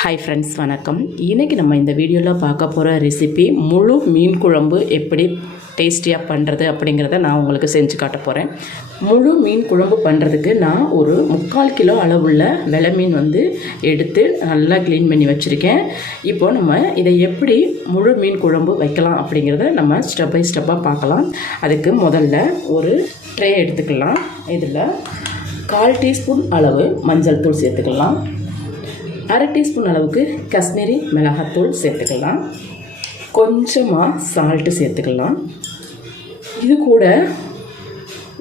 Hi friends வணக்கம். இன்றைக்கி நம்ம இந்த வீடியோவில் பார்க்க போகிற ரெசிபி முழு மீன் குழம்பு எப்படி டேஸ்டியாக பண்ணுறது அப்படிங்கிறத நான் உங்களுக்கு செஞ்சு காட்ட போகிறேன் முழு மீன் குழம்பு பண்ணுறதுக்கு நான் ஒரு முக்கால் கிலோ அளவுள்ள வெலை மீன் வந்து எடுத்து நல்லா க்ளீன் பண்ணி வச்சுருக்கேன். இப்போது நம்ம இதை எப்படி முழு மீன் குழம்பு வைக்கலாம் அப்படிங்கிறத நம்ம ஸ்டெப் பை ஸ்டெப்பாக பார்க்கலாம். அதுக்கு முதல்ல ஒரு ட்ரே எடுத்துக்கலாம். இதில் கால் டீஸ்பூன் அளவு மஞ்சள் தூள் சேர்த்துக்கலாம். அரை டீஸ்பூன் அளவுக்கு காஷ்மீரி மிளகாத்தூள் சேர்த்துக்கலாம். கொஞ்சமாக சால்ட்டு சேர்த்துக்கலாம். இது கூட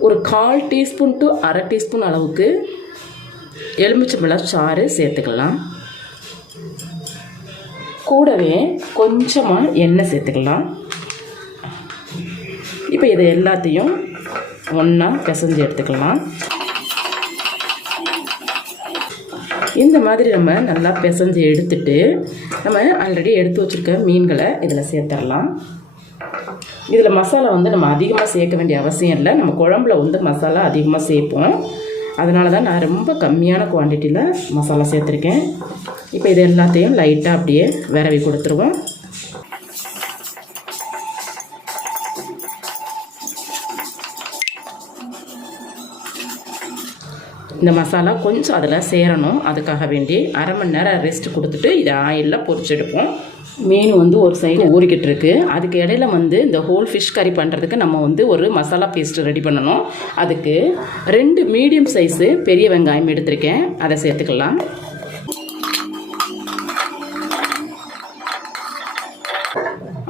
ஒரு கால் டீஸ்பூன் டு அரை டீஸ்பூன் அளவுக்கு எலுமிச்சம்பழம் சாறு சேர்த்துக்கலாம். கூடவே கொஞ்சமாக எண்ணெய் சேர்த்துக்கலாம். இப்போ இதை எல்லாத்தையும் ஒன்றா பிசைஞ்சு எடுத்துக்கலாம். இந்த மாதிரி நம்ம நல்லா பிசைஞ்சு எடுத்துட்டு நம்ம ஆல்ரெடி எடுத்து வச்சுருக்க மீன்களை இதில் சேர்த்துடலாம். இதில் மசாலா வந்து நம்ம அதிகமாக சேர்க்க வேண்டிய அவசியம் இல்லை. நம்ம குழம்புல வந்து மசாலா அதிகமாக சேர்ப்போம். அதனால தான் நான் ரொம்ப கம்மியான குவான்டிட்டியில் மசாலா சேர்த்துருக்கேன். இப்போ இது எல்லாத்தையும் லைட்டாக அப்படியே விரவி கொடுத்துருவோம். இந்த மசாலா கொஞ்சம் அதில் சேரணும். அதுக்காக வேண்டி அரை மணி நேரம் ரெஸ்ட் கொடுத்துட்டு இதை ஆயிலில் பொரிச்செடுப்போம் மீன் வந்து ஒரு சைடு ஊறிக்கிட்டு இருக்கு. அதுக்கு இடையில வந்து இந்த ஹோல் ஃபிஷ் கறி பண்ணுறதுக்கு நம்ம வந்து ஒரு மசாலா பேஸ்ட் ரெடி பண்ணணும். அதுக்கு ரெண்டு மீடியம் சைஸு பெரிய வெங்காயம் எடுத்திருக்கேன். அதை சேர்த்துக்கலாம்.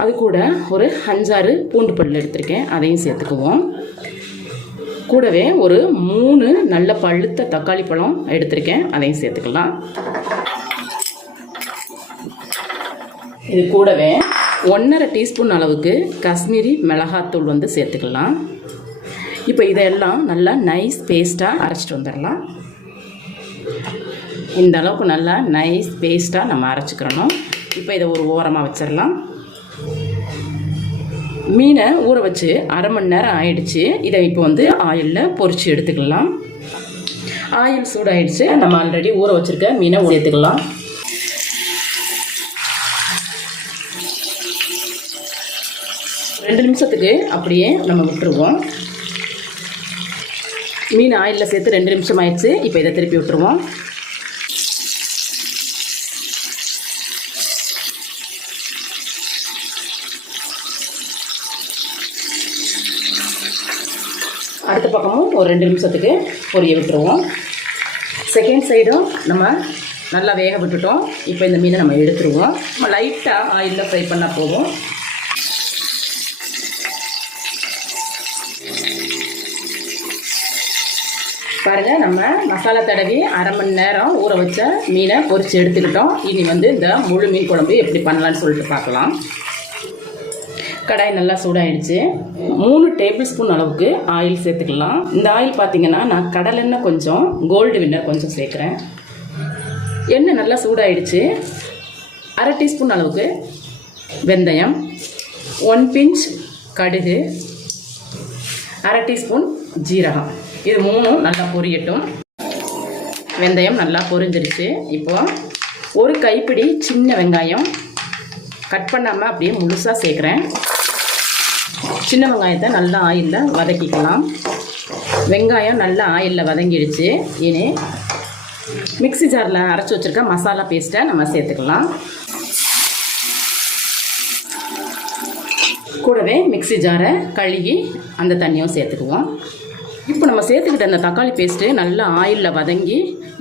அது கூட ஒரு அஞ்சாறு பூண்டு பல் எடுத்திருக்கேன். அதையும் சேர்த்துக்குவோம். கூடவே ஒரு மூணு நல்ல பழுத்த தக்காளி பழம் எடுத்திருக்கேன். அதையும் சேர்த்துக்கலாம். இது கூடவே ஒன்றரை டீஸ்பூன் அளவுக்கு காஷ்மீரி மிளகாத்தூள் வந்து சேர்த்துக்கலாம். இப்போ இதெல்லாம் நல்லா நைஸ் பேஸ்ட்டாக அரைச்சிட்டு வந்துடலாம். இந்த அளவுக்கு நல்லா நைஸ் பேஸ்ட்டாக நம்ம அரைச்சிக்கிறணும். இப்போ இதை ஒரு ஓரமாக வச்சிடலாம். மீனை ஊற வச்சு அரை மணி நேரம் ஆயிடுச்சு. இதை இப்போ வந்து ஆயிலில் பொறிச்சு எடுத்துக்கலாம். ஆயில் சூடாயிடுச்சு. நம்ம ஆல்ரெடி ஊற வச்சுருக்க மீனை சேர்த்துக்கலாம் ரெண்டு நிமிஷத்துக்கு அப்படியே நம்ம விட்டுருவோம். மீன் ஆயிலில் சேர்த்து ரெண்டு நிமிஷம் ஆயிடுச்சு. இப்போ இதை திருப்பி விட்டுருவோம். அடுத்த பக்கமும் ஒரு ரெண்டு நிமிஷத்துக்கு பொரிய விட்டுருவோம். செகண்ட் சைடும் நம்ம நல்லா வேக விட்டுட்டோம். இப்போ இந்த மீனை நம்ம எடுத்துருவோம். நம்ம லைட்டாக ஆயிலில் ஃப்ரை பண்ணால் போதும். பாருங்கள் நம்ம மசாலா தடவி அரை மணி நேரம் ஊற வச்ச மீனை பொரித்து எடுத்துக்கிட்டோம். இனி வந்து இந்த முழு மீன் குழம்பு எப்படி பண்ணலான்னு சொல்லிட்டு பார்க்கலாம். கடாய் நல்லா சூடாயிடுச்சு. மூணு டேபிள் ஸ்பூன் அளவுக்கு ஆயில் சேர்த்துக்கலாம். இந்த ஆயில் பார்த்தீங்கன்னா நான் கடலெண்ணெய் கொஞ்சம் கோல்டு வின்னர் கொஞ்சம் சேர்க்குறேன். எண்ணெய் நல்லா சூடாயிடுச்சு. அரை டீஸ்பூன் அளவுக்கு வெந்தயம் ஒன் பிஞ்ச் கடுகு அரை டீஸ்பூன் ஜீரகம். இது மூணும் நல்லா பொரியட்டும். வெந்தயம் நல்லா பொரிஞ்சிருச்சு. இப்போது ஒரு கைப்பிடி சின்ன வெங்காயம் கட் பண்ணாமல் அப்படியே முழுசாக சேர்க்குறேன். சின்ன வெங்காயத்தை நல்லா ஆயிலில் வதக்கிக்கலாம். வெங்காயம் நல்லா ஆயிலில் வதங்கிடுச்சு. இனி மிக்ஸி ஜாரில் அரைச்சி வச்சுருக்க மசாலா பேஸ்ட்டை நம்ம சேர்த்துக்கலாம். கூடவே மிக்ஸி ஜாரை கழுகி அந்த தண்ணியும் சேர்த்துக்குவோம். இப்போ நம்ம சேர்த்துக்கிட்ட அந்த தக்காளி பேஸ்ட்டு நல்லா ஆயிலில் வதங்கி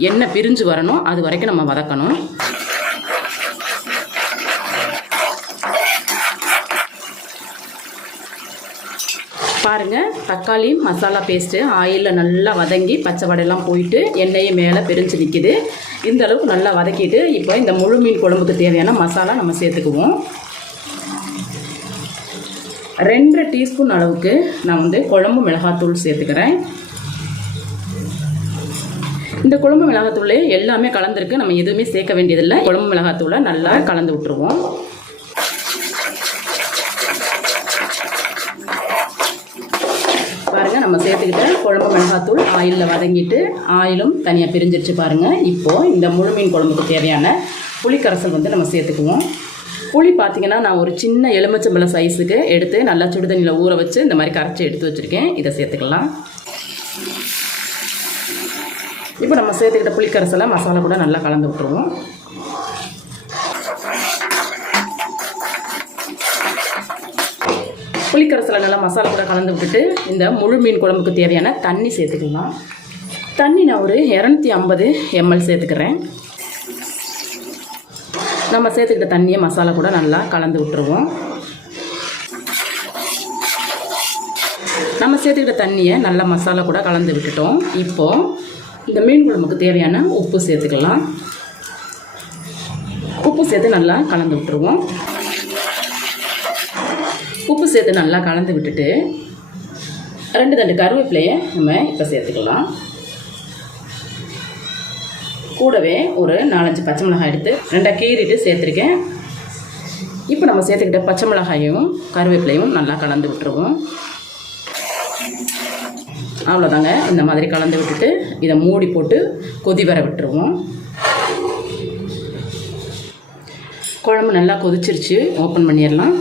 எண்ணெய் பிரிஞ்சு வரணும். அது வரைக்கும் நம்ம வதக்கணும். பாருங்கள் தக்காளி மசாலா பேஸ்ட்டு ஆயிலில் நல்லா வதங்கி பச்சை வடையெல்லாம் போயிட்டு எண்ணெயும் மேலே பிரிஞ்சு நிற்கிது இந்த அளவுக்கு நல்லா வதக்கிட்டு இப்போ இந்த முழு மீன் குழம்புக்கு தேவையான மசாலா நம்ம சேர்த்துக்குவோம். ரெண்டரை டீஸ்பூன் அளவுக்கு நான் வந்து குழம்பு மிளகாத்தூள் சேர்த்துக்கிறேன். இந்த குழம்பு மிளகாத்தூள் எல்லாமே கலந்துருக்கு நம்ம எதுவுமே சேர்க்க வேண்டியதில்லை. குழம்பு மிளகாத்தூளை நல்லா கலந்து விட்டுருவோம் பாருங்கள் நம்ம சேர்த்துக்கிட்ட குழம்பு மிளகாத்தூள் ஆயிலில் வதங்கிட்டு ஆயிலும் தனியாக பிரிஞ்சிருச்சு பாருங்கள் இப்போது இந்த முழு மீன் குழம்புக்கு தேவையான புளிக்கரைசல் வந்து நம்ம சேர்த்துக்குவோம். புளி பார்த்தீங்கன்னா நான் ஒரு சின்ன எலுமிச்சம்பழம் சைஸுக்கு எடுத்து நல்லா சுடுதண்ணியில் ஊற வச்சு இந்த மாதிரி கரைச்சி எடுத்து வச்சுருக்கேன். இதை சேர்த்துக்கலாம். இப்போ நம்ம சேர்த்துக்கிட்ட புளிக்கரைசலை மசாலா கூட நல்லா கலந்து விட்டுருவோம். புளிக்கரைசலை நல்லா மசாலா கூட கலந்து விட்டுட்டு இந்த முழு மீன் குழம்புக்கு தேவையான தண்ணி சேர்த்துக்கலாம். தண்ணி நான் ஒரு இரநூத்தி ஐம்பது எம்எல் சேர்த்துக்கிறேன். நம்ம சேர்த்துக்கிட்ட தண்ணியை மசாலா கூட நல்லா கலந்து விட்டுருவோம். நம்ம சேர்த்துக்கிட்ட தண்ணியை நல்லா மசாலா கூட கலந்து விட்டுட்டோம். இப்போது இந்த மீன் குழம்புக்கு தேவையான உப்பு சேர்த்துக்கலாம். உப்பு சேர்த்து நல்லா கலந்து விட்டுருவோம். உப்பு சேர்த்து நல்லா கலந்து விட்டுட்டு ரெண்டு தண்டு கருவேப்பிலையை நம்ம இப்போ சேர்த்துக்கலாம். கூடவே ஒரு நாலஞ்சு பச்சை மிளகாய் எடுத்து ரெண்டாக கீறிட்டு சேர்த்துருக்கேன். இப்போ நம்ம சேர்த்துக்கிட்ட பச்சை மிளகாயும் கருவேப்பிலையும் நல்லா கலந்து விட்டுருவோம். அவ்வளோதாங்க. இந்த மாதிரி கலந்து விட்டுட்டு இதை மூடி போட்டு கொதி வர விட்டுருவோம். குழம்பு நல்லா கொதிச்சிருச்சு. ஓப்பன் பண்ணிடலாம்.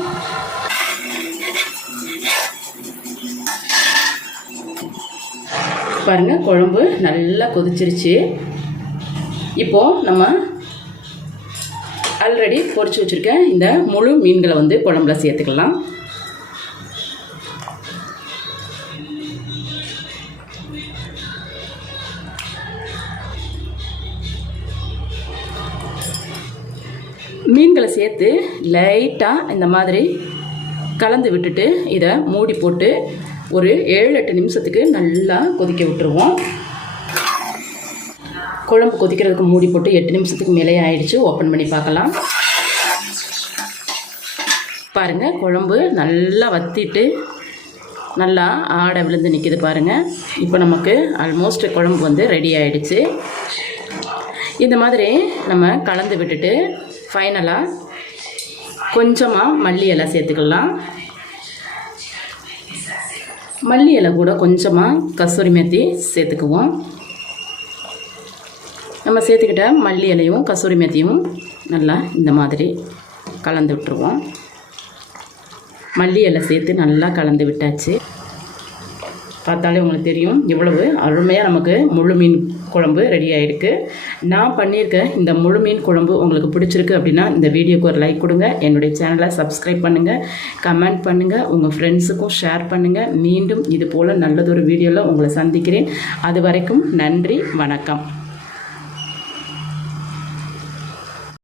பாருங்கள் குழம்பு நல்லா கொதிச்சிருச்சு. இப்போது நம்ம ஆல்ரெடி பொறிச்சு வச்சுருக்க இந்த முழு மீன்களை வந்து குழம்புல சேர்த்துக்கலாம். மீன்களை சேர்த்து லைட்டாக இந்த மாதிரி கலந்து விட்டுட்டு இதை மூடி போட்டு ஒரு ஏழு எட்டு நிமிஷத்துக்கு நல்லா கொதிக்க விட்டுருவோம். குழம்பு கொதிக்கிறதுக்கு மூடி போட்டு எட்டு நிமிஷத்துக்கு மேலே ஆயிடுச்சு. ஓப்பன் பண்ணி பார்க்கலாம். பாருங்கள் குழம்பு நல்லா வத்திட்டு நல்லா ஆடை விழுந்து நிற்கிது பாருங்கள் இப்போ நமக்கு ஆல்மோஸ்ட் குழம்பு வந்து ரெடி ஆயிடுச்சு. இந்த மாதிரி நம்ம கலந்து விட்டுட்டு ஃபைனலாக கொஞ்சமாக மல்லி எல்லாம் சேர்த்துக்கலாம். மல்லி இலை கூட கொஞ்சமாக கஸ்தூரி மேத்தி சேர்த்துக்குவோம். நம்ம சேர்த்துக்கிட்ட மல்லி இலையும் கஸ்தூரி மேத்தியும் நல்லா இந்த மாதிரி கலந்து விட்டுருவோம். மல்லி இலை சேர்த்து நல்லா கலந்து விட்டாச்சு. பார்த்தாலே உங்களுக்கு தெரியும். இவ்வளவு அருமையாக நமக்கு முழு மீன் குழம்பு ரெடி ஆகிருக்கு நான் பண்ணியிருக்க இந்த முழு மீன் குழம்பு உங்களுக்கு பிடிச்சிருக்கு அப்படின்னா இந்த வீடியோக்கு ஒரு லைக் கொடுங்க. என்னுடைய சேனலை சப்ஸ்கிரைப் பண்ணுங்கள் கமெண்ட் பண்ணுங்கள் உங்கள் ஃப்ரெண்ட்ஸுக்கும் ஷேர் பண்ணுங்கள் மீண்டும் இது போல் நல்லதொரு வீடியோவில் உங்களை சந்திக்கிறேன். அது வரைக்கும் நன்றி வணக்கம்.